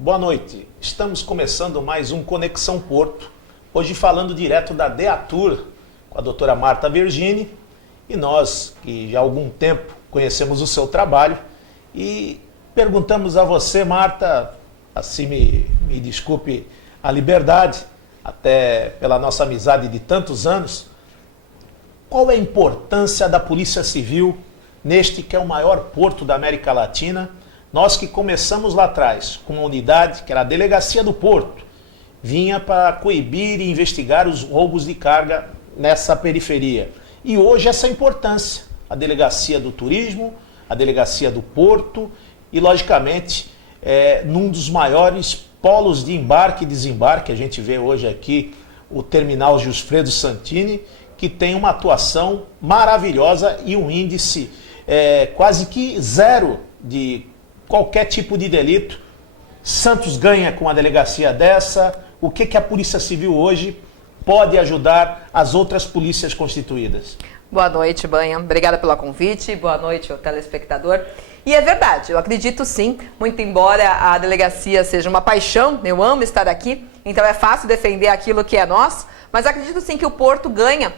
Boa noite. Estamos começando mais um Conexão Porto. Hoje falando direto da DEATUR com a doutora Marta Vergini e nós, que já há algum tempo conhecemos o seu trabalho, e perguntamos a você, Marta, assim me desculpe a liberdade, até pela nossa amizade de tantos anos, qual é a importância da Polícia Civil neste que é o maior porto da América Latina? Nós que começamos lá atrás com uma unidade que era a Delegacia do Porto, vinha para coibir e investigar os roubos de carga nessa periferia. E hoje essa importância, a Delegacia do Turismo, a Delegacia do Porto e, logicamente, num dos maiores polos de embarque e desembarque, a gente vê hoje aqui o Terminal Gilfredo Santini, que tem uma atuação maravilhosa e um índice quase que zero de qualquer tipo de delito. Santos ganha com a delegacia dessa. O que a Polícia Civil hoje pode ajudar as outras polícias constituídas? Boa noite, Banha. Obrigada pelo convite. Boa noite, ao telespectador. E é verdade, eu acredito sim, muito embora a delegacia seja uma paixão, eu amo estar aqui, então é fácil defender aquilo que é nosso, mas acredito sim que o Porto ganha.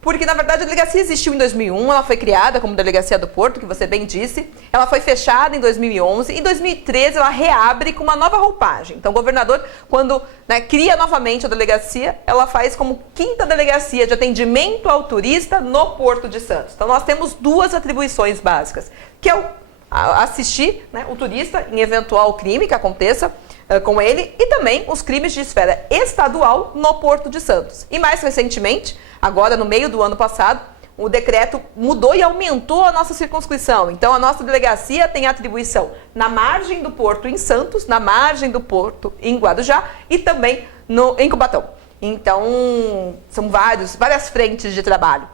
Porque, na verdade, a delegacia existiu em 2001, ela foi criada como Delegacia do Porto, que você bem disse. Ela foi fechada em 2011. Em 2013, ela reabre com uma nova roupagem. Então, o governador, quando cria novamente a delegacia, ela faz como 5ª delegacia de atendimento ao turista no Porto de Santos. Então, nós temos 2 atribuições básicas, que é assistir o turista em eventual crime que aconteça com ele e também os crimes de esfera estadual no Porto de Santos. E mais recentemente, agora no meio do ano passado, o decreto mudou e aumentou a nossa circunscrição. Então a nossa delegacia tem atribuição na margem do Porto em Santos, na margem do Porto em Guarujá e também em Cubatão. Então são várias frentes de trabalho.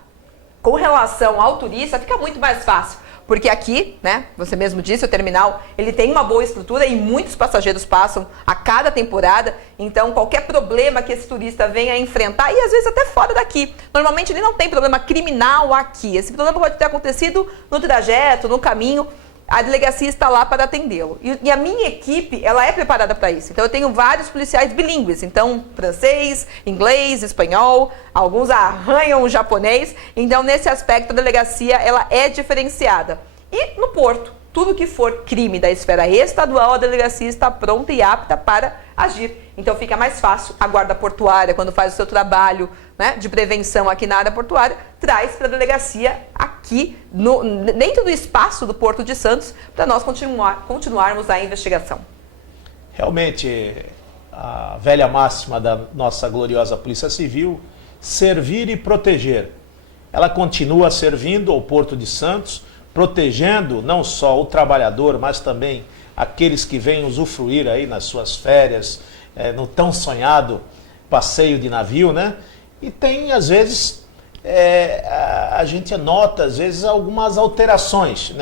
Com relação ao turista, fica muito mais fácil. Porque aqui, você mesmo disse, o terminal, ele tem uma boa estrutura e muitos passageiros passam a cada temporada. Então, qualquer problema que esse turista venha enfrentar, e às vezes até fora daqui, normalmente ele não tem problema criminal aqui. Esse problema pode ter acontecido no trajeto, no caminho. A delegacia está lá para atendê-lo. E a minha equipe, ela é preparada para isso. Então, eu tenho vários policiais bilíngues. Então, francês, inglês, espanhol, alguns arranham o japonês. Então, nesse aspecto, a delegacia, ela é diferenciada. E no Porto, tudo que for crime da esfera estadual, a delegacia está pronta e apta para agir. Então, fica mais fácil. A guarda portuária, quando faz o seu trabalho de prevenção aqui na área portuária, traz para a delegacia aqui, dentro do espaço do Porto de Santos, para nós continuarmos a investigação. Realmente, a velha máxima da nossa gloriosa Polícia Civil, servir e proteger. Ela continua servindo ao Porto de Santos, protegendo não só o trabalhador, mas também aqueles que vêm usufruir aí nas suas férias, no tão sonhado passeio de navio, E tem, às vezes, a gente nota, às vezes, algumas alterações,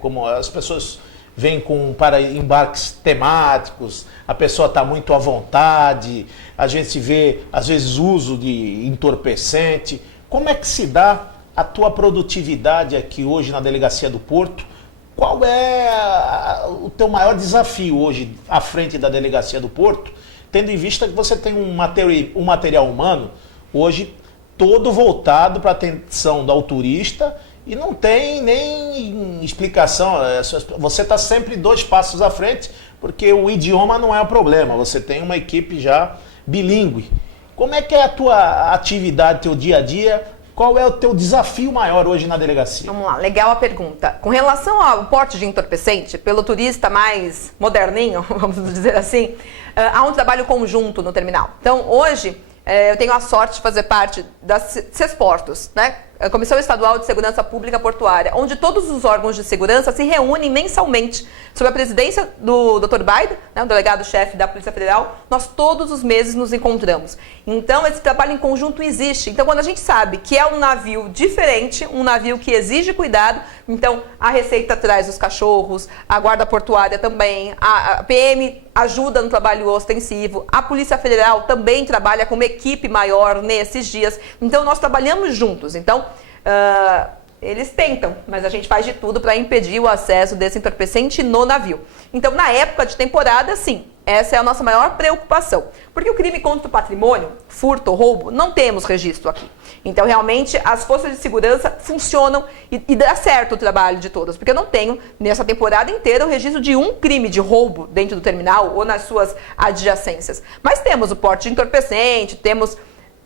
Como as pessoas vêm para embarques temáticos, a pessoa está muito à vontade, a gente vê, às vezes, uso de entorpecente. Como é que se dá a tua produtividade aqui hoje na Delegacia do Porto? Qual é o teu maior desafio hoje à frente da Delegacia do Porto, tendo em vista que você tem um material humano hoje todo voltado para a atenção do turista e não tem nem explicação. Você está sempre 2 passos à frente, porque o idioma não é o problema. Você tem uma equipe já bilíngue. Como é que é a tua atividade, teu dia a dia? Qual é o teu desafio maior hoje na delegacia? Vamos lá, legal a pergunta. Com relação ao porte de entorpecente, pelo turista mais moderninho, vamos dizer assim, há um trabalho conjunto no terminal. Então, hoje, eu tenho a sorte de fazer parte da CESPORTOS, a Comissão Estadual de Segurança Pública Portuária, onde todos os órgãos de segurança se reúnem mensalmente. Sob a presidência do Dr. Baida, o delegado-chefe da Polícia Federal, nós todos os meses nos encontramos. Então, esse trabalho em conjunto existe. Então, quando a gente sabe que é um navio diferente, um navio que exige cuidado, então a Receita traz os cachorros, a Guarda Portuária também, a PM ajuda no trabalho ostensivo, a Polícia Federal também trabalha com uma equipe maior nesses dias. Então, nós trabalhamos juntos. Então, eles tentam, mas a gente faz de tudo para impedir o acesso desse entorpecente no navio. Então, na época de temporada, sim, Essa é a nossa maior preocupação. Porque o crime contra o patrimônio, furto ou roubo, não temos registro aqui. Então, realmente, as forças de segurança funcionam e dá certo o trabalho de todas. Porque eu não tenho, nessa temporada inteira, o registro de um crime de roubo dentro do terminal ou nas suas adjacências. Mas temos o porte de entorpecente, temos...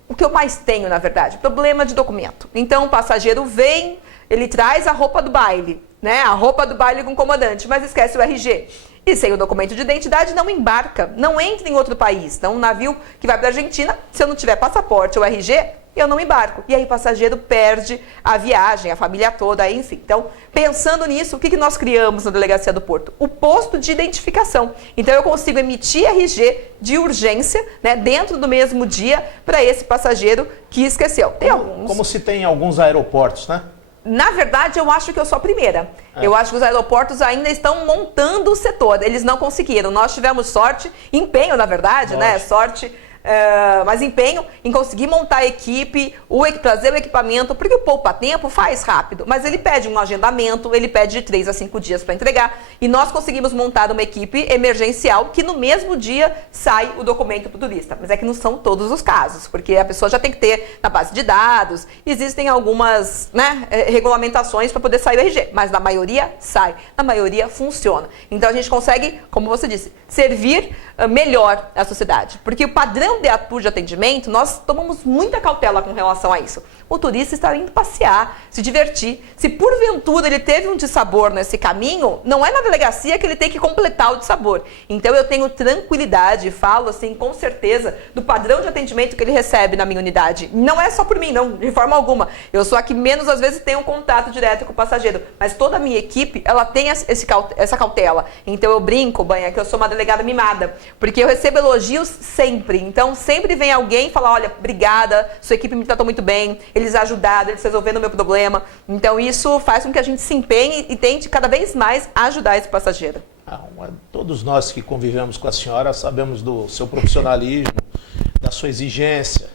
O que eu mais tenho, na verdade, problema de documento. Então, o passageiro vem, ele traz a roupa do baile, né? A roupa do baile com o comandante, mas esquece o RG. E sem o documento de identidade não embarca, não entra em outro país. Então, um navio que vai para a Argentina, se eu não tiver passaporte ou RG, eu não embarco. E aí o passageiro perde a viagem, a família toda, enfim. Então, pensando nisso, o que nós criamos na Delegacia do Porto? O posto de identificação. Então, eu consigo emitir RG de urgência, né, dentro do mesmo dia, para esse passageiro que esqueceu. Tem alguns... Como se tem em alguns aeroportos, né? Na verdade, eu acho que eu sou a primeira. Eu acho que os aeroportos ainda estão montando o setor. Eles não conseguiram. Nós tivemos sorte, empenho, na verdade, né? Sorte... mas empenho em conseguir montar a equipe, trazer o equipamento, porque o poupa-tempo faz rápido, mas ele pede um agendamento, ele pede de 3 a 5 dias para entregar, e nós conseguimos montar uma equipe emergencial que no mesmo dia sai o documento para o turista. Mas é que não são todos os casos, porque a pessoa já tem que ter na base de dados, existem algumas, né, regulamentações para poder sair o RG, mas na maioria sai, na maioria funciona. Então a gente consegue, como você disse, servir melhor a sociedade, porque o padrão de atendimento, nós tomamos muita cautela com relação a isso. O turista está indo passear, se divertir. Se porventura ele teve um dissabor nesse caminho, não é na delegacia que ele tem que completar o dissabor. Então eu tenho tranquilidade, falo assim com certeza, do padrão de atendimento que ele recebe na minha unidade. Não é só por mim, não, de forma alguma. Eu sou a que menos às vezes tem um contato direto com o passageiro, mas toda a minha equipe, ela tem essa cautela. Então eu brinco, Banha, que eu sou uma delegada mimada, porque eu recebo elogios sempre. Então, sempre vem alguém e fala, olha, obrigada, sua equipe me tratou muito bem, eles ajudaram, eles resolveram o meu problema. Então, isso faz com que a gente se empenhe e tente cada vez mais ajudar esse passageiro. Todos nós que convivemos com a senhora sabemos do seu profissionalismo, da sua exigência,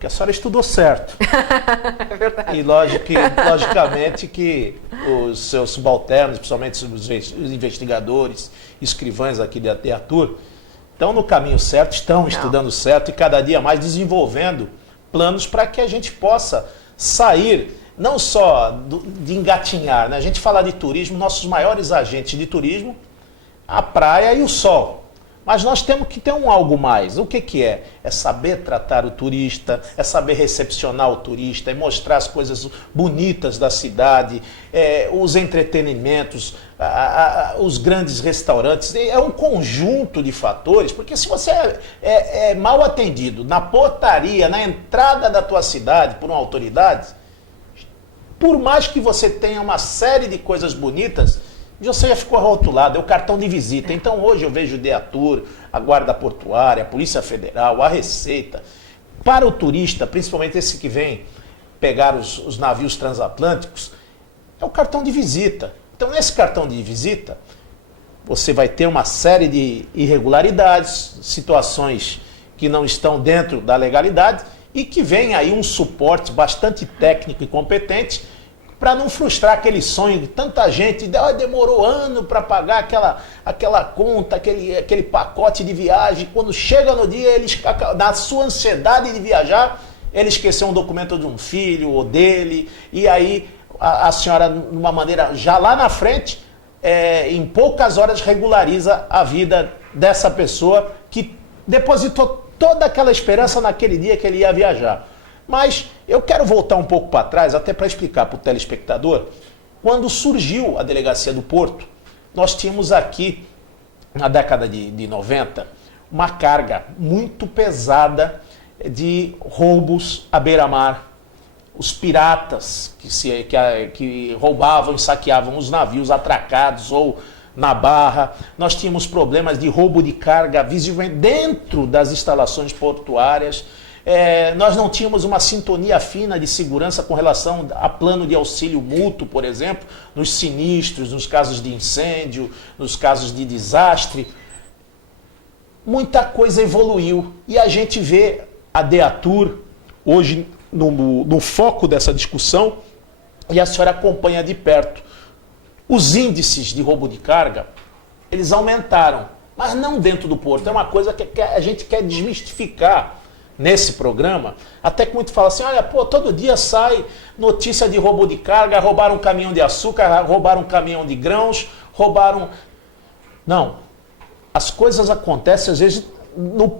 que a senhora estudou certo. É verdade. E logicamente que os seus subalternos, principalmente os investigadores, escrivães aqui da Deatur, estão no caminho certo, estão estudando certo e cada dia mais desenvolvendo planos para que a gente possa sair, não só de engatinhar, né? A gente fala de turismo, nossos maiores agentes de turismo, a praia e o sol. Mas nós temos que ter algo mais. O que é? É saber tratar o turista, é saber recepcionar o turista, é mostrar as coisas bonitas da cidade, os entretenimentos, os grandes restaurantes. É um conjunto de fatores, porque se você é mal atendido na portaria, na entrada da tua cidade por uma autoridade, por mais que você tenha uma série de coisas bonitas, você já ficou rotulado, é o cartão de visita. Então hoje eu vejo o Deatur, a Guarda Portuária, a Polícia Federal, a Receita. Para o turista, principalmente esse que vem pegar os navios transatlânticos, é o cartão de visita. Então nesse cartão de visita, você vai ter uma série de irregularidades, situações que não estão dentro da legalidade e que vem aí um suporte bastante técnico e competente para não frustrar aquele sonho de tanta gente, demorou ano para pagar aquela conta, aquele pacote de viagem. Quando chega no dia, na sua ansiedade de viajar, ele esqueceu um documento de um filho ou dele, e aí a senhora, de uma maneira já lá na frente, em poucas horas regulariza a vida dessa pessoa que depositou toda aquela esperança naquele dia que ele ia viajar. Mas eu quero voltar um pouco para trás, até para explicar para o telespectador, quando surgiu a Delegacia do Porto, nós tínhamos aqui, na década de 90, uma carga muito pesada de roubos à beira-mar. Os piratas que roubavam e saqueavam os navios atracados ou na barra. Nós tínhamos problemas de roubo de carga visível dentro das instalações portuárias. Nós não tínhamos uma sintonia fina de segurança com relação a plano de auxílio mútuo, por exemplo, nos sinistros, nos casos de incêndio, nos casos de desastre. Muita coisa evoluiu e a gente vê a Deatur hoje no foco dessa discussão e a senhora acompanha de perto. Os índices de roubo de carga, eles aumentaram. mas não dentro do porto. É uma coisa que a gente quer desmistificar nesse programa, até que muito fala assim, olha, pô, todo dia sai notícia de roubo de carga, roubaram um caminhão de açúcar, roubaram um caminhão de grãos, roubaram... Não, as coisas acontecem às vezes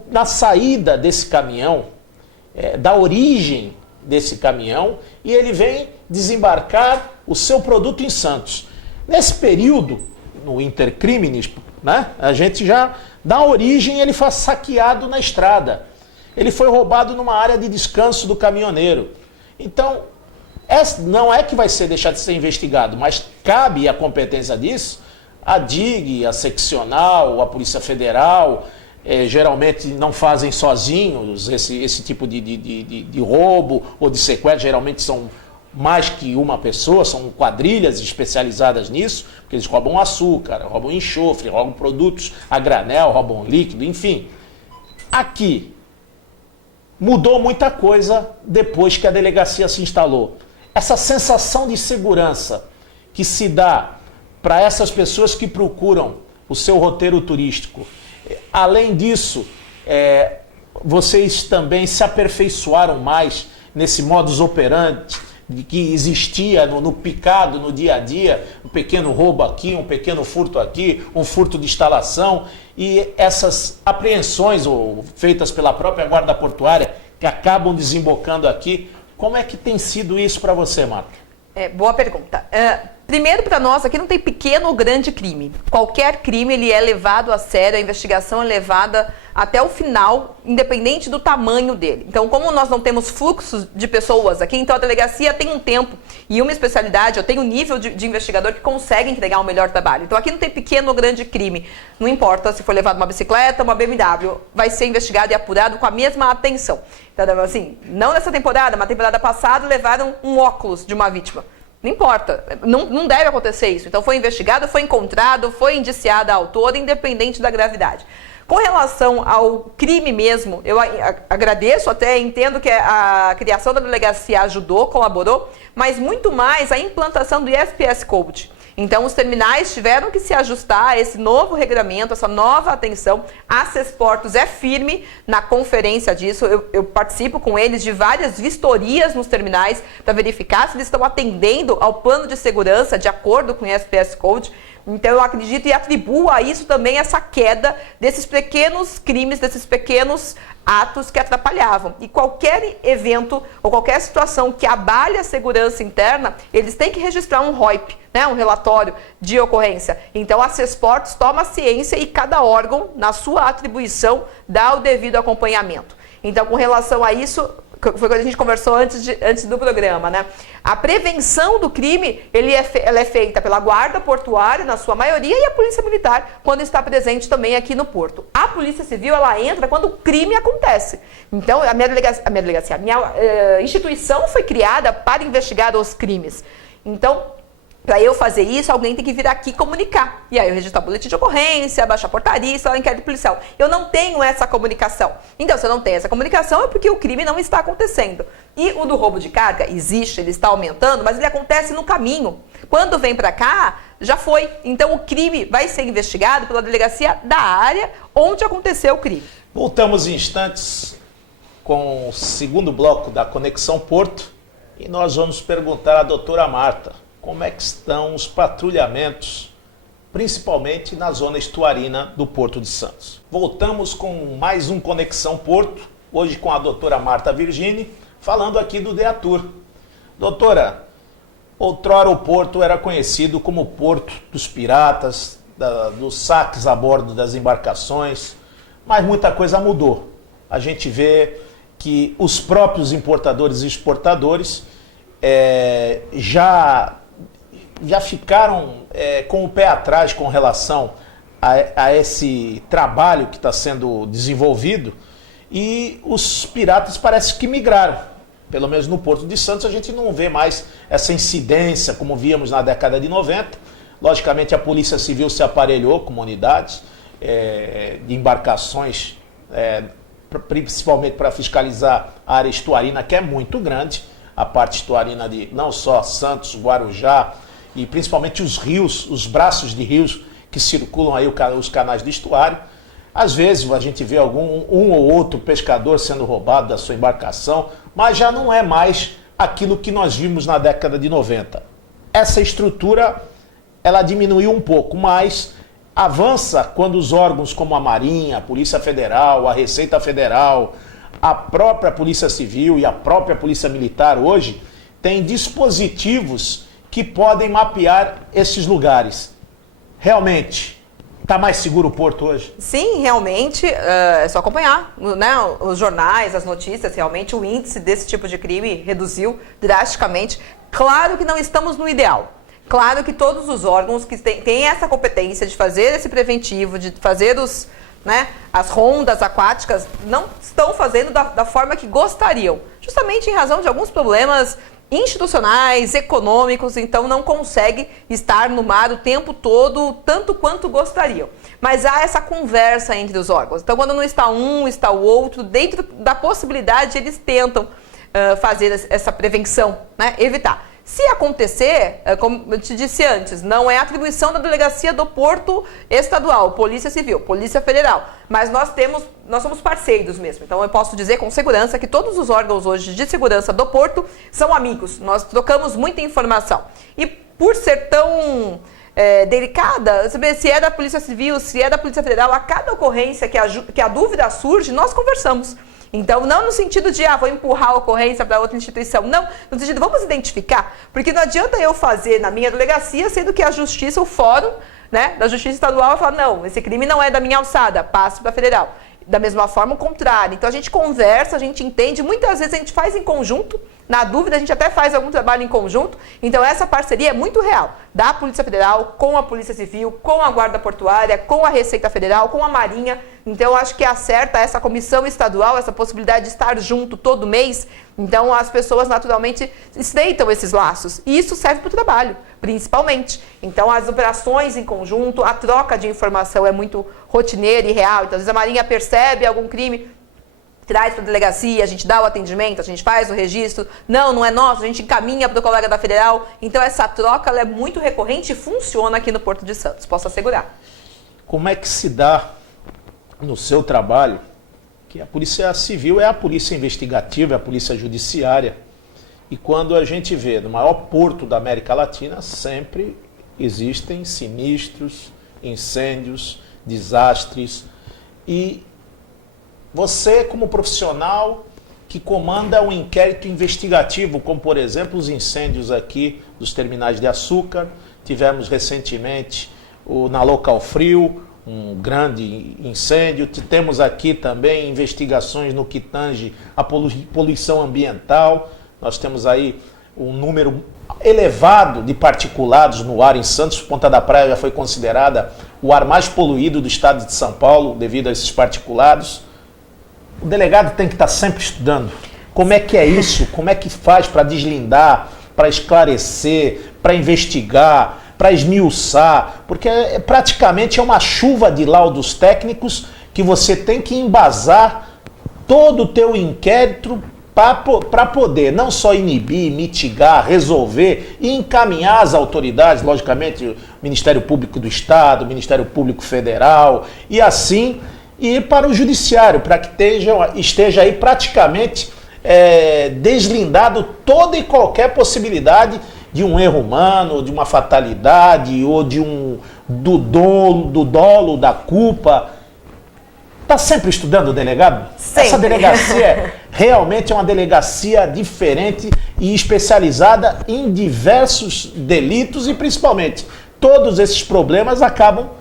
na saída desse caminhão, da origem desse caminhão, e ele vem desembarcar o seu produto em Santos. Nesse período, no intercrimes, né, a gente já dá origem, ele foi saqueado na estrada. Ele foi roubado numa área de descanso do caminhoneiro. Então, não é que vai deixar de ser investigado, mas cabe a competência disso a DIG, a seccional, a Polícia Federal. Geralmente não fazem sozinhos esse tipo de roubo ou de sequestro, geralmente são mais que uma pessoa, são quadrilhas especializadas nisso, porque eles roubam açúcar, roubam enxofre, roubam produtos a granel, roubam líquido, enfim. Aqui mudou muita coisa depois que a delegacia se instalou. Essa sensação de segurança que se dá para essas pessoas que procuram o seu roteiro turístico. Além disso, vocês também se aperfeiçoaram mais nesse modus operandi que existia no picado, no dia a dia, um pequeno roubo aqui, um pequeno furto aqui, um furto de instalação, e essas apreensões feitas pela própria Guarda Portuária que acabam desembocando aqui. Como é que tem sido isso para você, Marta? Boa pergunta. Primeiro, para nós, aqui não tem pequeno ou grande crime. Qualquer crime ele é levado a sério, a investigação é levada até o final, independente do tamanho dele. Então, como nós não temos fluxos de pessoas aqui, então a delegacia tem um tempo e uma especialidade, eu tenho um nível de investigador que consegue entregar um melhor trabalho. Então, aqui não tem pequeno ou grande crime. Não importa se for levado uma bicicleta, uma BMW, vai ser investigado e apurado com a mesma atenção. Então, assim, não nessa temporada, mas na temporada passada levaram um óculos de uma vítima. Não importa, não deve acontecer isso. Então foi investigado, foi encontrado, foi indiciada a autora, independente da gravidade. Com relação ao crime mesmo, eu agradeço, até entendo que a criação da delegacia ajudou, colaborou, mas muito mais a implantação do ISPS Code. Então, os terminais tiveram que se ajustar a esse novo regulamento, essa nova atenção. A Cesportos é firme na conferência disso. Eu participo com eles de várias vistorias nos terminais para verificar se eles estão atendendo ao plano de segurança de acordo com o ISPS Code. Então, eu acredito e atribuo a isso também essa queda desses pequenos crimes, desses pequenos atos que atrapalhavam. E qualquer evento ou qualquer situação que abale a segurança interna, eles têm que registrar um ROIP, né, um relatório de ocorrência. Então, a Cesportos toma ciência e cada órgão, na sua atribuição, dá o devido acompanhamento. Então, com relação a isso, foi o que a gente conversou antes do programa, né? A prevenção do crime, ela é feita pela Guarda Portuária, na sua maioria, e a Polícia Militar, quando está presente também aqui no Porto. A Polícia Civil, ela entra quando o crime acontece. Então, a minha instituição foi criada para investigar os crimes. Então, para eu fazer isso, alguém tem que vir aqui comunicar. E aí eu registro o boletim de ocorrência, baixar a portaria, instalar o inquérito policial. Eu não tenho essa comunicação. Então, se eu não tenho essa comunicação, é porque o crime não está acontecendo. E o do roubo de carga existe, ele está aumentando, mas ele acontece no caminho. Quando vem para cá, já foi. Então, o crime vai ser investigado pela delegacia da área onde aconteceu o crime. Voltamos em instantes com o segundo bloco da Conexão Porto e nós vamos perguntar à doutora Marta como é que estão os patrulhamentos, principalmente na zona estuarina do Porto de Santos. Voltamos com mais um Conexão Porto, hoje com a doutora Marta Virgini, falando aqui do DEATUR. Doutora, outrora o Porto era conhecido como Porto dos Piratas, dos saques a bordo das embarcações, mas muita coisa mudou. A gente vê que os próprios importadores e exportadores já ficaram com o pé atrás com relação a esse trabalho que está sendo desenvolvido, e os piratas parece que migraram. Pelo menos no Porto de Santos a gente não vê mais essa incidência como víamos na década de 90. Logicamente a Polícia Civil se aparelhou com unidades de embarcações, principalmente para fiscalizar a área estuarina, que é muito grande, a parte estuarina de não só Santos, Guarujá, e principalmente os rios, os braços de rios que circulam aí os canais de estuário. Às vezes a gente vê um ou outro pescador sendo roubado da sua embarcação, mas já não é mais aquilo que nós vimos na década de 90. Essa estrutura, ela diminuiu um pouco, mas avança quando os órgãos como a Marinha, a Polícia Federal, a Receita Federal, a própria Polícia Civil e a própria Polícia Militar hoje têm dispositivos que podem mapear esses lugares. Realmente, está mais seguro o porto hoje? Sim, realmente, é só acompanhar, né, os jornais, as notícias, realmente o índice desse tipo de crime reduziu drasticamente. Claro que não estamos no ideal. Claro que todos os órgãos que têm essa competência de fazer esse preventivo, de fazer as rondas aquáticas, não estão fazendo da forma que gostariam, justamente em razão de alguns problemas institucionais, econômicos, então não consegue estar no mar o tempo todo, tanto quanto gostariam. Mas há essa conversa entre os órgãos. Então, quando não está um, está o outro, dentro da possibilidade, eles tentam fazer essa prevenção, né? Evitar. Se acontecer, como eu te disse antes, não é atribuição da Delegacia do Porto Estadual, Polícia Civil, Polícia Federal, mas nós somos parceiros mesmo. Então eu posso dizer com segurança que todos os órgãos hoje de segurança do Porto são amigos. Nós trocamos muita informação. E por ser tão delicada, saber se é da Polícia Civil, se é da Polícia Federal, a cada ocorrência que a dúvida surge, nós conversamos. Então, não no sentido de, vou empurrar a ocorrência para outra instituição. Não, no sentido, vamos identificar. Porque não adianta eu fazer na minha delegacia, sendo que a justiça, o fórum, né, da justiça estadual vai falar, não, esse crime não é da minha alçada, passe para a federal. Da mesma forma, o contrário. Então, a gente conversa, a gente entende, muitas vezes a gente faz em conjunto, na dúvida a gente até faz algum trabalho em conjunto. Então, essa parceria é muito real, da Polícia Federal, com a Polícia Civil, com a Guarda Portuária, com a Receita Federal, com a Marinha. Então, eu acho que acerta essa comissão estadual, essa possibilidade de estar junto todo mês. Então, as pessoas naturalmente estreitam esses laços. E isso serve para o trabalho, principalmente. Então, as operações em conjunto, a troca de informação é muito rotineira e real. Então, às vezes a Marinha percebe algum crime, traz para a delegacia, a gente dá o atendimento, a gente faz o registro. Não é nosso, a gente encaminha para o colega da Federal. Então, essa troca ela é muito recorrente e funciona aqui no Porto de Santos, posso assegurar. Como é que se dá no seu trabalho, que a Polícia Civil é a polícia investigativa, é a polícia judiciária, e quando a gente vê no maior porto da América Latina, sempre existem sinistros, incêndios, desastres, e você, como profissional que comanda um inquérito investigativo, como por exemplo os incêndios aqui dos terminais de açúcar, tivemos recentemente na Local Frio, um grande incêndio. Temos aqui também investigações no que tange a poluição ambiental. Nós temos aí um número elevado de particulados no ar em Santos. Ponta da Praia já foi considerada o ar mais poluído do estado de São Paulo devido a esses particulados. O delegado tem que estar sempre estudando. Como é que é isso? Como é que faz para deslindar, para esclarecer, para investigar, para esmiuçar, porque praticamente é uma chuva de laudos técnicos que você tem que embasar todo o teu inquérito para poder não só inibir, mitigar, resolver e encaminhar as autoridades, logicamente o Ministério Público do Estado, o Ministério Público Federal e assim ir para o Judiciário, para que esteja aí praticamente deslindado toda e qualquer possibilidade de um erro humano, de uma fatalidade, ou do dolo, da culpa. Está sempre estudando o delegado? Sempre. Essa delegacia realmente é uma delegacia diferente e especializada em diversos delitos e principalmente todos esses problemas acabam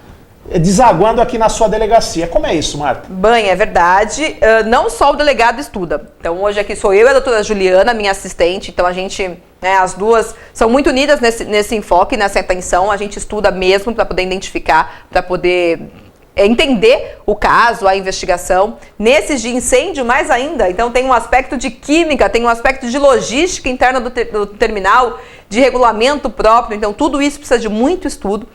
desaguando aqui na sua delegacia. Como é isso, Marta? Bem, é verdade. Não só o delegado estuda. Então, hoje aqui sou eu e a doutora Juliana, minha assistente. Então, a gente, as duas são muito unidas nesse enfoque, nessa atenção. A gente estuda mesmo para poder identificar, para poder entender o caso, a investigação. Nesses de incêndio, mais ainda. Então, tem um aspecto de química, tem um aspecto de logística interna do terminal, de regulamento próprio. Então, tudo isso precisa de muito estudo.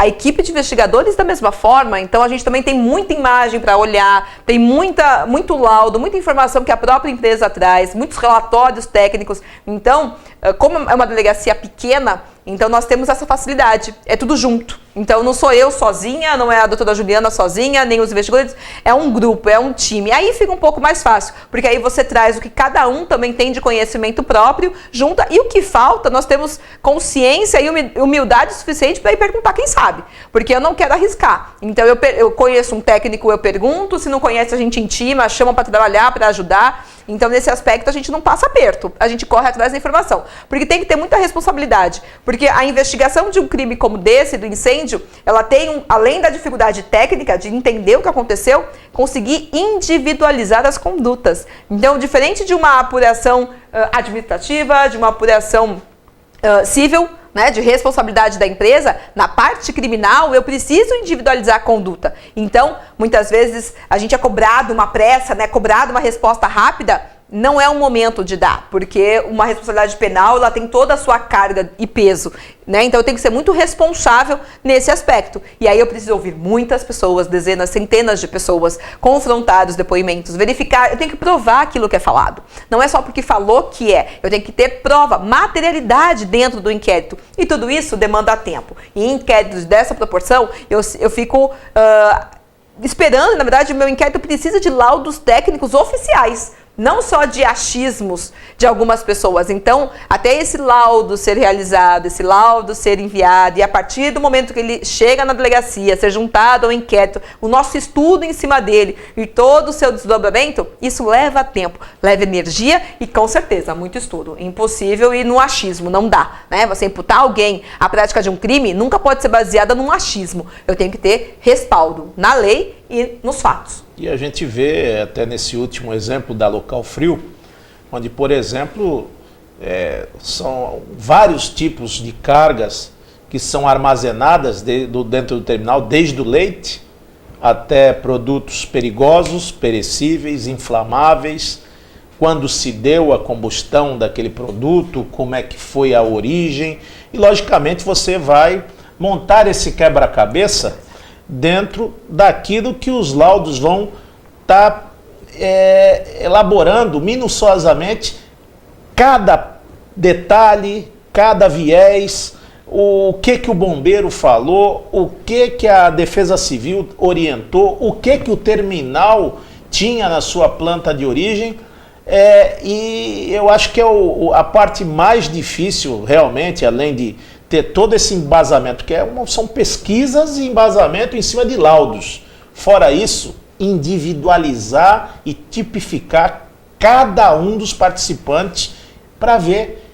A equipe de investigadores da mesma forma, então a gente também tem muita imagem para olhar, tem muito laudo, muita informação que a própria empresa traz, muitos relatórios técnicos. Então, como é uma delegacia pequena, então nós temos essa facilidade, é tudo junto. Então não sou eu sozinha, não é a doutora Juliana sozinha, nem os investigadores, é um grupo, é um time. Aí fica um pouco mais fácil, porque aí você traz o que cada um também tem de conhecimento próprio, junta, e o que falta, nós temos consciência e humildade suficiente para ir perguntar quem sabe, porque eu não quero arriscar. Então eu conheço um técnico, eu pergunto, se não conhece a gente intima, chama para trabalhar, para ajudar. Então, nesse aspecto, a gente não passa aperto, a gente corre atrás da informação. Porque tem que ter muita responsabilidade. Porque a investigação de um crime como desse, do incêndio, ela tem, além da dificuldade técnica de entender o que aconteceu, conseguir individualizar as condutas. Então, diferente de uma apuração administrativa, de uma apuração civil, né, de responsabilidade da empresa, na parte criminal eu preciso individualizar a conduta. Então, muitas vezes a gente é cobrado uma pressa, né, cobrado uma resposta rápida, não é o momento de dar, porque uma responsabilidade penal ela tem toda a sua carga e peso, né? Então eu tenho que ser muito responsável nesse aspecto. E aí eu preciso ouvir muitas pessoas, dezenas, centenas de pessoas, confrontar os depoimentos, verificar, eu tenho que provar aquilo que é falado. Não é só porque falou que é, eu tenho que ter prova, materialidade dentro do inquérito. E tudo isso demanda tempo. E em inquéritos dessa proporção, eu fico esperando, na verdade, o meu inquérito precisa de laudos técnicos oficiais, não só de achismos de algumas pessoas. Então, até esse laudo ser realizado, esse laudo ser enviado, e a partir do momento que ele chega na delegacia, ser juntado ao inquérito, o nosso estudo em cima dele e todo o seu desdobramento, isso leva tempo, leva energia e, com certeza, muito estudo. Impossível e no achismo, não dá, né? Você imputar alguém a prática de um crime nunca pode ser baseada num achismo. Eu tenho que ter respaldo na lei e nos fatos. E a gente vê até nesse último exemplo da Local Frio, onde, por exemplo, são vários tipos de cargas que são armazenadas dentro do terminal, desde o leite até produtos perigosos, perecíveis, inflamáveis, quando se deu a combustão daquele produto, como é que foi a origem, e logicamente você vai montar esse quebra-cabeça dentro daquilo que os laudos vão estar elaborando minuciosamente cada detalhe, cada viés, o que o bombeiro falou, o que a Defesa Civil orientou, o que o terminal tinha na sua planta de origem. E eu acho que é a parte mais difícil realmente, além de ter todo esse embasamento, que são pesquisas e embasamento em cima de laudos. Fora isso, individualizar e tipificar cada um dos participantes para ver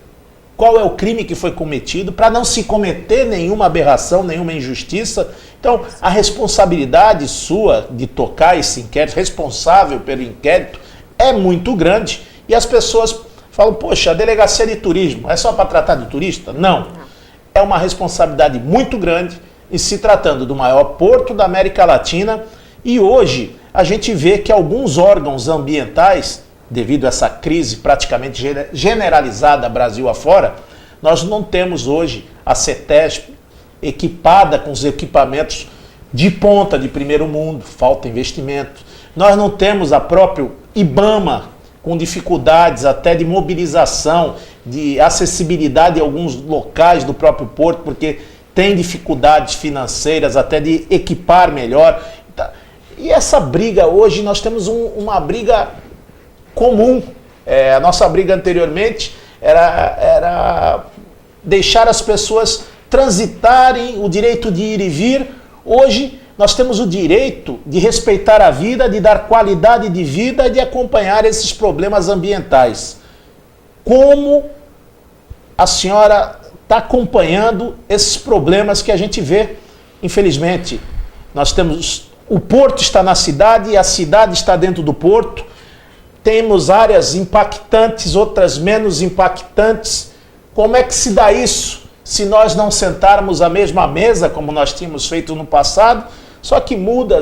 qual é o crime que foi cometido, para não se cometer nenhuma aberração, nenhuma injustiça. Então, a responsabilidade sua de tocar esse inquérito, responsável pelo inquérito, é muito grande. E as pessoas falam, poxa, a delegacia de turismo é só para tratar de turista? Não. É uma responsabilidade muito grande em se tratando do maior porto da América Latina. E hoje a gente vê que alguns órgãos ambientais, devido a essa crise praticamente generalizada Brasil afora, nós não temos hoje a CETESB equipada com os equipamentos de ponta de primeiro mundo, falta investimento. Nós não temos a própria IBAMA com dificuldades até de mobilização, de acessibilidade em alguns locais do próprio porto, porque tem dificuldades financeiras até de equipar melhor. E essa briga hoje, nós temos uma briga comum. A nossa briga anteriormente era deixar as pessoas transitarem, o direito de ir e vir. Hoje nós temos o direito de respeitar a vida, de dar qualidade de vida e de acompanhar esses problemas ambientais. Como a senhora está acompanhando esses problemas que a gente vê? Infelizmente, nós temos... O porto está na cidade e a cidade está dentro do porto. Temos áreas impactantes, outras menos impactantes. Como é que se dá isso se nós não sentarmos à mesma mesa, como nós tínhamos feito no passado? Só que mudam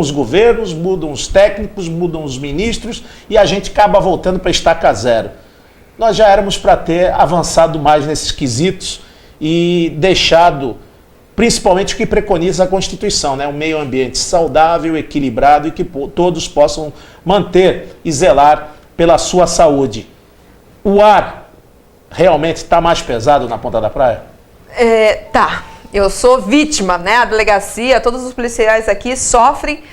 os governos, mudam os técnicos, mudam os ministros e a gente acaba voltando para estaca zero. Nós já éramos para ter avançado mais nesses quesitos e deixado principalmente o que preconiza a Constituição, né? Um meio ambiente saudável, equilibrado e que todos possam manter e zelar pela sua saúde. O ar realmente está mais pesado na Ponta da Praia? Tá. Eu sou vítima, né? A delegacia, todos os policiais aqui sofrem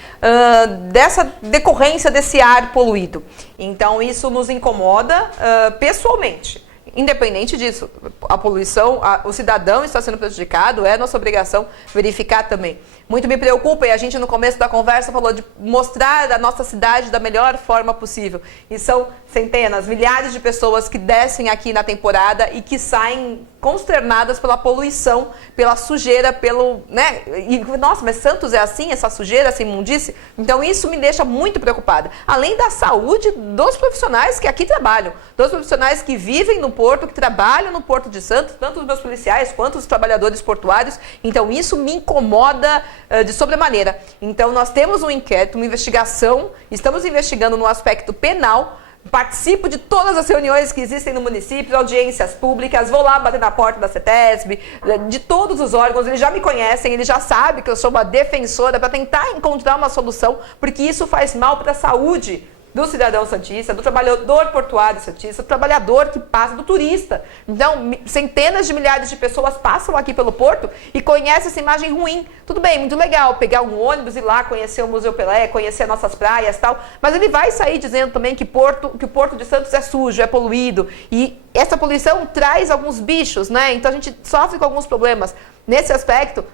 dessa decorrência desse ar poluído. Então isso nos incomoda pessoalmente. Independente disso, a poluição, o cidadão está sendo prejudicado, é nossa obrigação verificar também. Muito me preocupa, e a gente no começo da conversa falou de mostrar a nossa cidade da melhor forma possível. E são centenas, milhares de pessoas que descem aqui na temporada e que saem consternadas pela poluição, pela sujeira, pelo, né? E, nossa, mas Santos é assim, essa sujeira, essa imundície? Então isso me deixa muito preocupada. Além da saúde dos profissionais que aqui trabalham, dos profissionais que vivem no porto, que trabalham no Porto de Santos, tanto os meus policiais quanto os trabalhadores portuários. Então isso me incomoda de sobremaneira. Então nós temos um inquérito, uma investigação, estamos investigando no aspecto penal. Participo de todas as reuniões que existem no município, audiências públicas, vou lá bater na porta da CETESB, de todos os órgãos, eles já me conhecem, eles já sabem que eu sou uma defensora para tentar encontrar uma solução, porque isso faz mal para a saúde do cidadão santista, do trabalhador portuário santista, do trabalhador que passa, do turista. Então, centenas de milhares de pessoas passam aqui pelo porto e conhecem essa imagem ruim. Tudo bem, muito legal pegar um ônibus e ir lá conhecer o Museu Pelé, conhecer nossas praias e tal, mas ele vai sair dizendo também que o Porto de Santos é sujo, é poluído, e essa poluição traz alguns bichos, né? Então a gente sofre com alguns problemas. Nesse aspecto,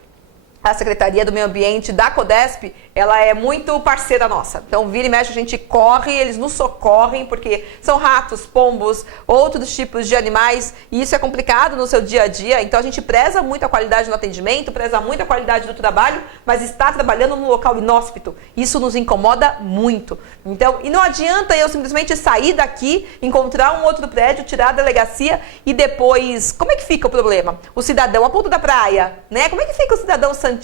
a Secretaria do Meio Ambiente da CODESP, ela é muito parceira nossa. Então, vira e mexe, a gente corre, eles nos socorrem, porque são ratos, pombos, outros tipos de animais, e isso é complicado no seu dia a dia. Então, a gente preza muito a qualidade do atendimento, preza muito a qualidade do trabalho, mas está trabalhando num local inóspito. Isso nos incomoda muito. Então, e não adianta eu simplesmente sair daqui, encontrar um outro prédio, tirar a delegacia e depois... Como é que fica o problema? O cidadão, a ponta da praia, né? Como é que fica o cidadão santista?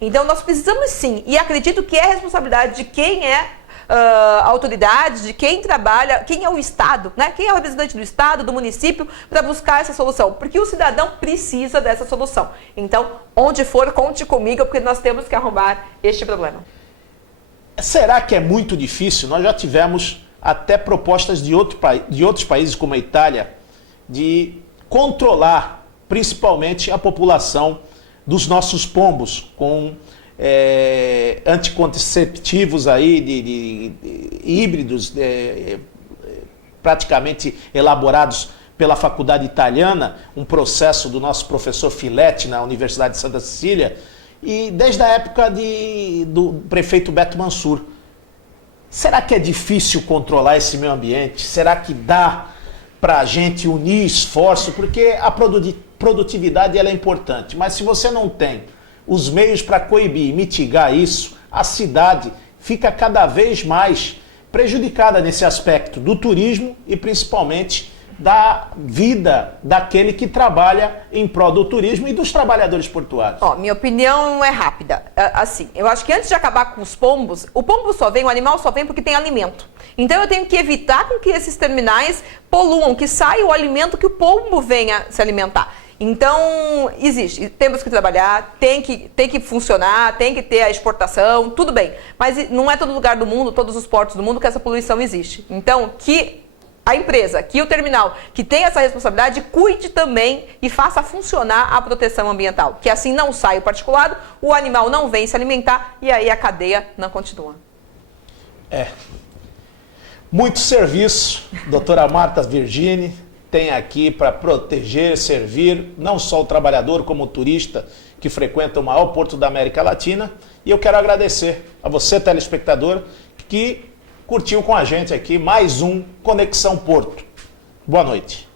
Então, nós precisamos sim, e acredito que é responsabilidade de quem é a autoridade, de quem trabalha, quem é o Estado, né? Quem é o representante do Estado, do município, para buscar essa solução, porque o cidadão precisa dessa solução. Então, onde for, conte comigo, porque nós temos que arrumar este problema. Será que é muito difícil? Nós já tivemos até propostas de outros países, como a Itália, de controlar principalmente a população dos nossos pombos com anticonceptivos aí de híbridos praticamente elaborados pela faculdade italiana, um processo do nosso professor Filetti na Universidade de Santa Cecília, e desde a época do prefeito Beto Mansur. Será que é difícil controlar esse meio ambiente? Será que dá para a gente unir esforço? Porque a produtividade ela é importante, mas se você não tem os meios para coibir e mitigar isso, a cidade fica cada vez mais prejudicada nesse aspecto do turismo e principalmente da vida daquele que trabalha em prol do turismo e dos trabalhadores portuários. Minha opinião é rápida. Assim, eu acho que antes de acabar com os pombos, o pombo só vem, o animal só vem porque tem alimento. Então eu tenho que evitar com que esses terminais poluam, que saia o alimento que o pombo venha se alimentar. Então, existe, temos que trabalhar, tem que funcionar, tem que ter a exportação, tudo bem. Mas não é todo lugar do mundo, todos os portos do mundo que essa poluição existe. Então, que a empresa, que o terminal, que tem essa responsabilidade, cuide também e faça funcionar a proteção ambiental. Que assim não sai o particulado, o animal não vem se alimentar e aí a cadeia não continua. Muito serviço, doutora Marta Virgini tem aqui para proteger, servir, não só o trabalhador, como o turista que frequenta o maior porto da América Latina. E eu quero agradecer a você, telespectador, que curtiu com a gente aqui mais um Conexão Porto. Boa noite.